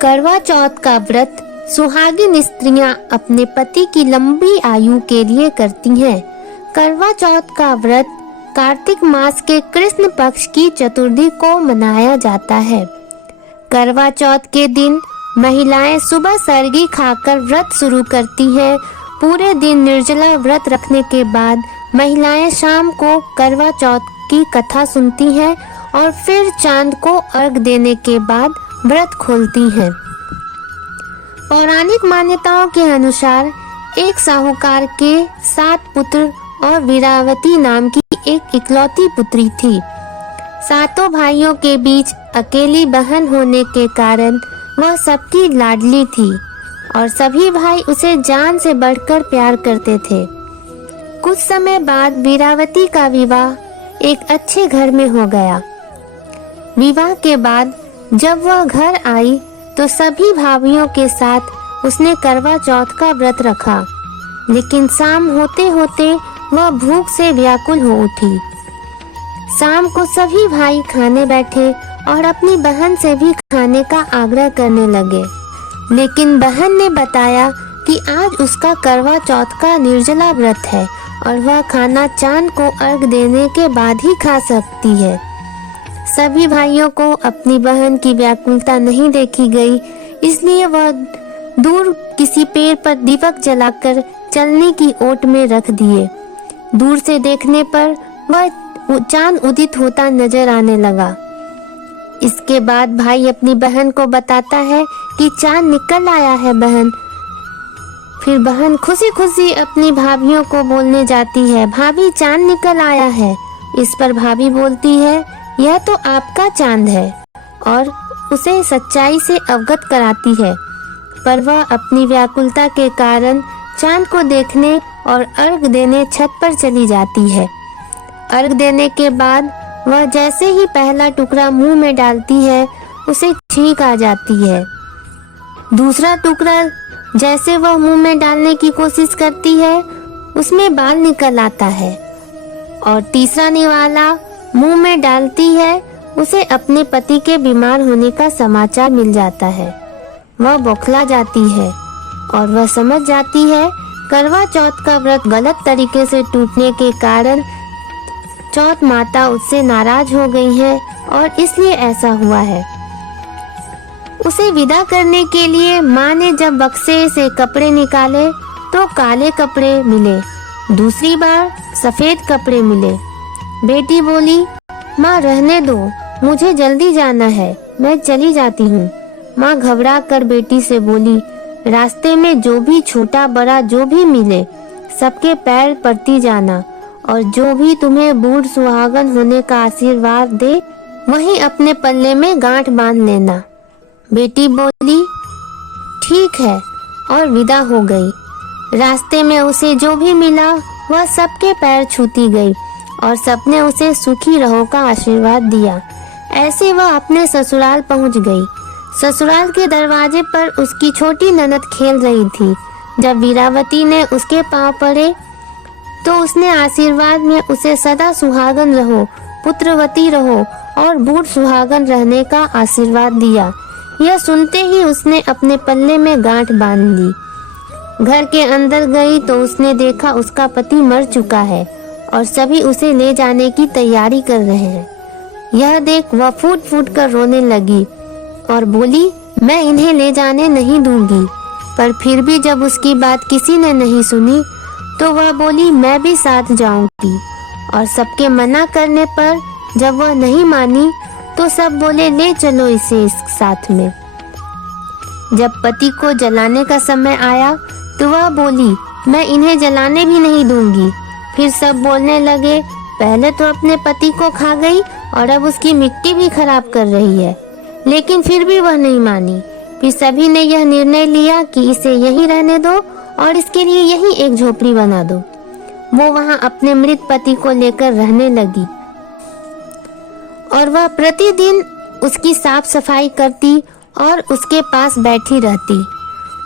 करवा चौथ का व्रत सुहागिन स्त्रियां अपने पति की लंबी आयु के लिए करती हैं। करवा चौथ का व्रत कार्तिक मास के कृष्ण पक्ष की चतुर्थी को मनाया जाता है। करवा चौथ के दिन महिलाएं सुबह सरगी खाकर व्रत शुरू करती हैं। पूरे दिन निर्जला व्रत रखने के बाद महिलाएं शाम को करवा चौथ की कथा सुनती हैं और फिर चांद को अर्घ देने के बाद व्रत खोलती हैं। पौराणिक मान्यताओं के अनुसार एक साहूकार के 7 पुत्र और वीरावती नाम की एक इकलौती पुत्री थी। सातों भाइयों के बीच अकेली बहन होने के कारण वह सबकी लाडली थी और सभी भाई उसे जान से बढ़कर प्यार करते थे। कुछ समय बाद वीरावती का विवाह एक अच्छे घर में हो गया। विवाह के बाद जब वह घर आई तो सभी भाभीियों के साथ उसने करवा चौथ का व्रत रखा, लेकिन शाम होते होते वह भूख से व्याकुल हो उठी। शाम को सभी भाई खाने बैठे और अपनी बहन से भी खाने का आग्रह करने लगे, लेकिन बहन ने बताया कि आज उसका करवा चौथ का निर्जला व्रत है और वह खाना चांद को अर्घ देने के बाद ही खा सकती है। सभी भाइयों को अपनी बहन की व्याकुलता नहीं देखी गई, इसलिए वह दूर किसी पेड़ पर दीपक जलाकर चलने की ओट में रख दिए। दूर से देखने पर वह चांद उदित होता नजर आने लगा। इसके बाद भाई अपनी बहन को बताता है कि चांद निकल आया है बहन। फिर बहन खुशी खुशी अपनी भाभीियों को बोलने जाती है, भाभी चांद निकल आया है। इस पर भाभी बोलती है, यह तो आपका चांद है, और उसे सच्चाई से अवगत कराती है। पर वह अपनी व्याकुलता के कारण चांद को देखने और अर्घ देने छत पर चली जाती है। अर्घ देने के बाद वह जैसे ही पहला टुकड़ा मुंह में डालती है उसे छींक आ जाती है। दूसरा टुकड़ा जैसे वह मुंह में डालने की कोशिश करती है उसमें बाल निकल आता है, और तीसरा निवाला मुंह में डालती है उसे अपने पति के बीमार होने का समाचार मिल जाता है। वह बौखला जाती है और वह समझ जाती है करवा चौथ का व्रत गलत तरीके से टूटने के कारण चौथ माता उससे नाराज हो गई है और इसलिए ऐसा हुआ है। उसे विदा करने के लिए माँ ने जब बक्से से कपड़े निकाले तो काले कपड़े मिले, दूसरी बार सफेद कपड़े मिले। बेटी बोली, माँ रहने दो, मुझे जल्दी जाना है, मैं चली जाती हूँ। माँ घबरा कर बेटी से बोली, रास्ते में जो भी छोटा बड़ा जो भी मिले सबके पैर पड़ती जाना, और जो भी तुम्हें बूढ़ सुहागन होने का आशीर्वाद दे वहीं अपने पल्ले में गांठ बांध लेना। बेटी बोली, ठीक है, और विदा हो गई। रास्ते में उसे जो भी मिला वह सबके पैर छूती गई और सबने उसे सुखी रहो का आशीर्वाद दिया। ऐसे वह अपने ससुराल पहुंच गई। ससुराल के दरवाजे पर उसकी छोटी ननद खेल रही थी। जब वीरावती ने उसके पांव पड़े तो उसने आशीर्वाद में उसे सदा सुहागन रहो, पुत्रवती रहो और बूढ़ सुहागन रहने का आशीर्वाद दिया। यह सुनते ही उसने अपने पल्ले में गांठ बांध ली। घर के अंदर गई तो उसने देखा उसका पति मर चुका है और सभी उसे ले जाने की तैयारी कर रहे हैं। यह देख वह फूट फूट कर रोने लगी और बोली, मैं इन्हें ले जाने नहीं दूंगी। पर फिर भी जब उसकी बात किसी ने नहीं सुनी तो वह बोली, मैं भी साथ जाऊंगी। और सबके मना करने पर जब वह नहीं मानी तो सब बोले, ले चलो इसे इस साथ में। जब पति को जलाने का समय आया तो वह बोली, मैं इन्हें जलाने भी नहीं दूंगी। फिर सब बोलने लगे, पहले तो अपने पति को खा गई और अब उसकी मिट्टी भी खराब कर रही है। लेकिन फिर भी वह नहीं मानी। फिर सभी ने यह निर्णय लिया कि इसे यहीं रहने दो और इसके लिए यहीं एक झोपड़ी बना दो। वो वहां अपने मृत पति को लेकर रहने लगी और वह प्रतिदिन उसकी साफ सफाई करती और उसके पास बैठी रहती।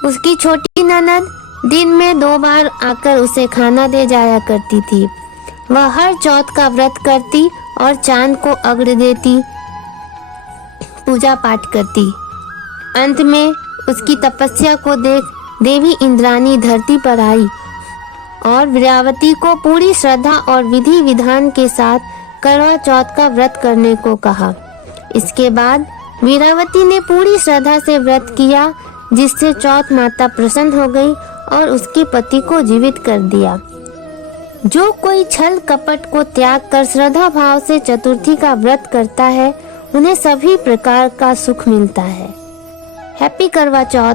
उसकी छोटी ननद दिन में 2 बार आकर उसे खाना दे जाया करती थी। वह हर चौथ का व्रत करती और चांद को अर्घ्य देती, पूजा पाठ करती। अंत में उसकी तपस्या को देख देवी इंद्राणी धरती पर आई और वीरावती को पूरी श्रद्धा और विधि विधान के साथ करवा चौथ का व्रत करने को कहा। इसके बाद वीरावती ने पूरी श्रद्धा से व्रत किया, जिससे चौथ माता प्रसन्न हो गई और उसके पति को जीवित कर दिया। जो कोई छल कपट को त्याग कर श्रद्धा भाव से चतुर्थी का व्रत करता है, उन्हें सभी प्रकार का सुख मिलता है। हैप्पी करवा चौथ।